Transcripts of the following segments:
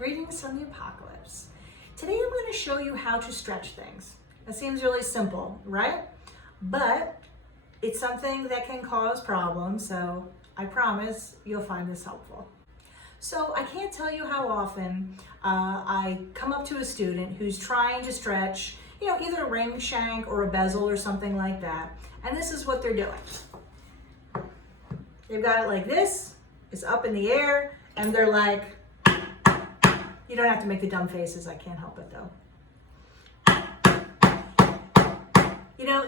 Greetings from the apocalypse. Today I'm going to show you how to stretch things. It seems really simple, right? But it's something that can cause problems, so I promise you'll find this helpful. So I can't tell you how often I come up to a student who's trying to stretch, either a ring shank or a bezel or something like that, and this is what they're doing. They've got it like this, it's up in the air, and they're like, you don't have to make the dumb faces, I can't help it though.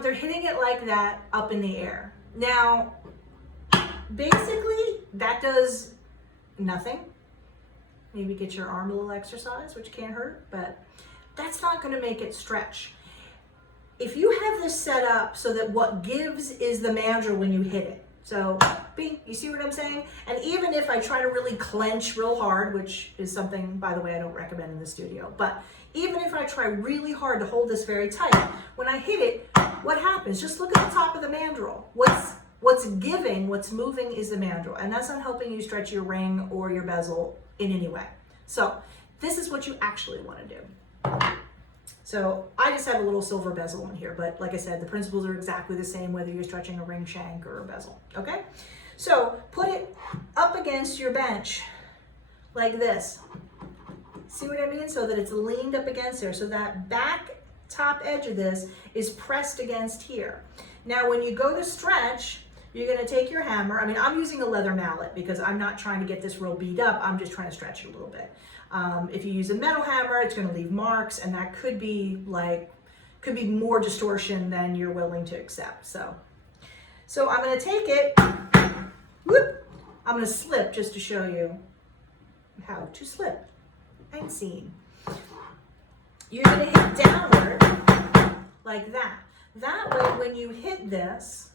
They're hitting it like that up in the air. Now, basically, that does nothing. Maybe get your arm a little exercise, which can't hurt, but that's not gonna make it stretch. If you have this set up so that what gives is the mandrel when you hit it. So, bing, you see what I'm saying? And even if I try to really clench real hard, which is something, by the way, I don't recommend in the studio, but even if I try really hard to hold this very tight, when I hit it, what happens? Just look at the top of the mandrel. What's giving, what's moving is the mandrel, and that's not helping you stretch your ring or your bezel in any way. So, this is what you actually want to do. So I just have a little silver bezel in here, but like I said, the principles are exactly the same whether you're stretching a ring shank or a bezel, okay? So put it up against your bench like this. See what I mean? So that it's leaned up against there. So that back top edge of this is pressed against here. Now when you go to stretch, you're gonna take your hammer. I'm using a leather mallet because I'm not trying to get this real beat up. I'm just trying to stretch it a little bit. If you use a metal hammer, it's gonna leave marks, and that could be more distortion than you're willing to accept. So I'm gonna take it, whoop, I'm gonna slip just to show you how to slip and seam. You're gonna hit downward like that. That way, when you hit this,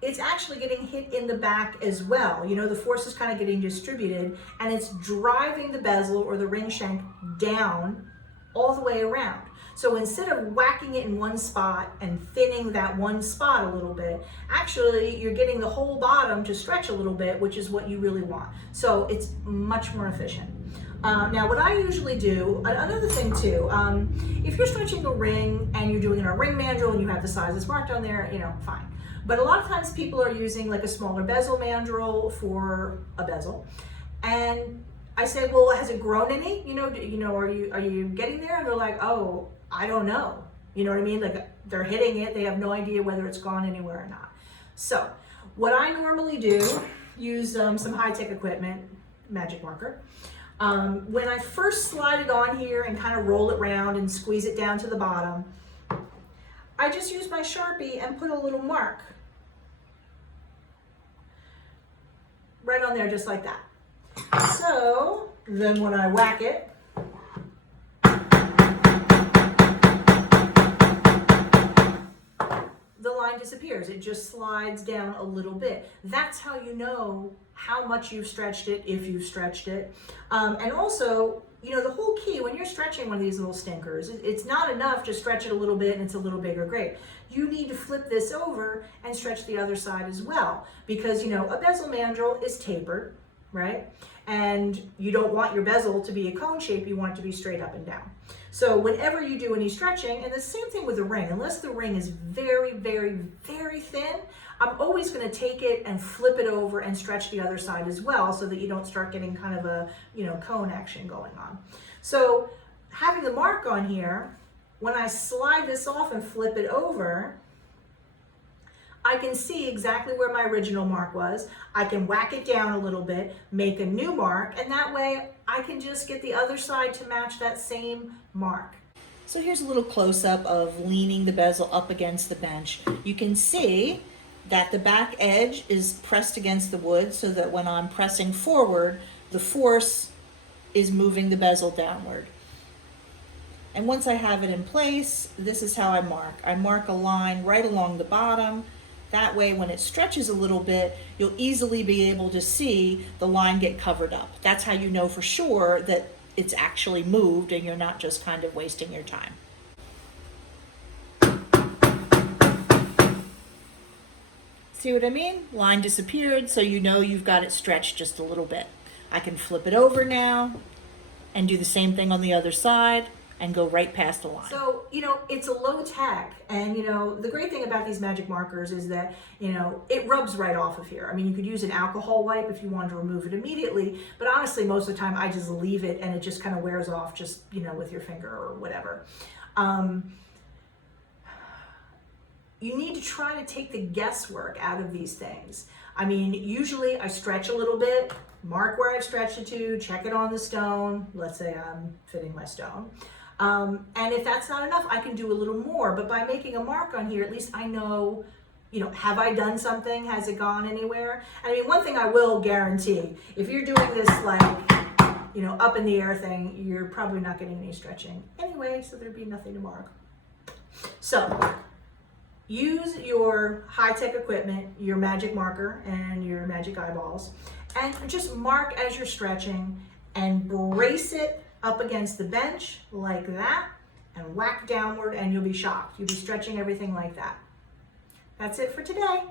it's actually getting hit in the back as well. The force is kind of getting distributed, and it's driving the bezel or the ring shank down all the way around. So instead of whacking it in one spot and thinning that one spot a little bit, actually you're getting the whole bottom to stretch a little bit, which is what you really want. So it's much more efficient. Now what I usually do, another thing too, if you're stretching a ring and you're doing it in a ring mandrel and you have the size that's marked on there, fine. But a lot of times people are using like a smaller bezel mandrel for a bezel. And I say, well, has it grown any? Are you getting there? And they're like, oh, I don't know. You know what I mean? Like they're hitting it. They have no idea whether it's gone anywhere or not. So what I normally do, use some high-tech equipment, magic marker. When I first slide it on here and kind of roll it around and squeeze it down to the bottom, I just use my Sharpie and put a little mark right on there, just like that. So then when I whack it, the line disappears. It just slides down a little bit. That's how you know how much you've stretched it, if you've stretched it. And also, the whole key when you're stretching one of these little stinkers, it's not enough to stretch it a little bit and it's a little big or great. You need to flip this over and stretch the other side as well, because a bezel mandrel is tapered, right? And you don't want your bezel to be a cone shape, you want it to be straight up and down. So whenever you do any stretching, and the same thing with the ring, unless the ring is very, very, very thin, I'm always going to take it and flip it over and stretch the other side as well, so that you don't start getting kind of a cone action going on. So having the mark on here, when I slide this off and flip it over, I can see exactly where my original mark was. I can whack it down a little bit, make a new mark, and that way I can just get the other side to match that same mark. So here's a little close-up of leaning the bezel up against the bench. You can see that the back edge is pressed against the wood so that when I'm pressing forward, the force is moving the bezel downward. And once I have it in place, this is how I mark. I mark a line right along the bottom. That way, when it stretches a little bit, you'll easily be able to see the line get covered up. That's how you know for sure that it's actually moved and you're not just kind of wasting your time. See what I mean? Line disappeared, so you know you've got it stretched just a little bit. I can flip it over now and do the same thing on the other side and go right past the line. So, it's a low tech, and the great thing about these magic markers is that, it rubs right off of here. I mean, you could use an alcohol wipe if you wanted to remove it immediately, but honestly, most of the time I just leave it and it just kind of wears off just, with your finger or whatever. You need to try to take the guesswork out of these things. I mean, usually I stretch a little bit, mark where I've stretched it to, check it on the stone. Let's say I'm fitting my stone. And if that's not enough, I can do a little more. But by making a mark on here, at least I know, have I done something? Has it gone anywhere? I mean, one thing I will guarantee, if you're doing this like, up in the air thing, you're probably not getting any stretching anyway, so there'd be nothing to mark. So use your high-tech equipment, your magic marker and your magic eyeballs, and just mark as you're stretching and brace it up against the bench like that and whack downward, and you'll be shocked. You'll be stretching everything like that. That's it for today.